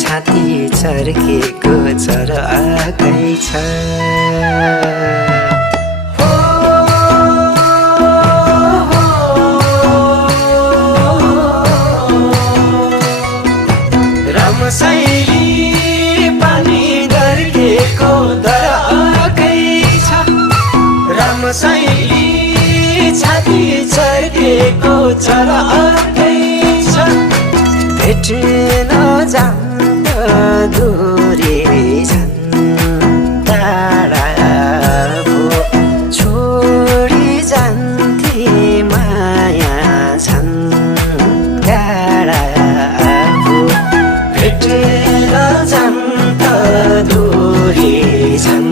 छाती चर्केको चराकै छ रामशैली पानी दर्केको दराकै छ रामशैली छाती चर्केको चराकै छ भेट्न जाँदा दूरी छन् टाढा भो छोडी जान्थे माया छन् टाढा भेट्न जाँदा दूरी छन्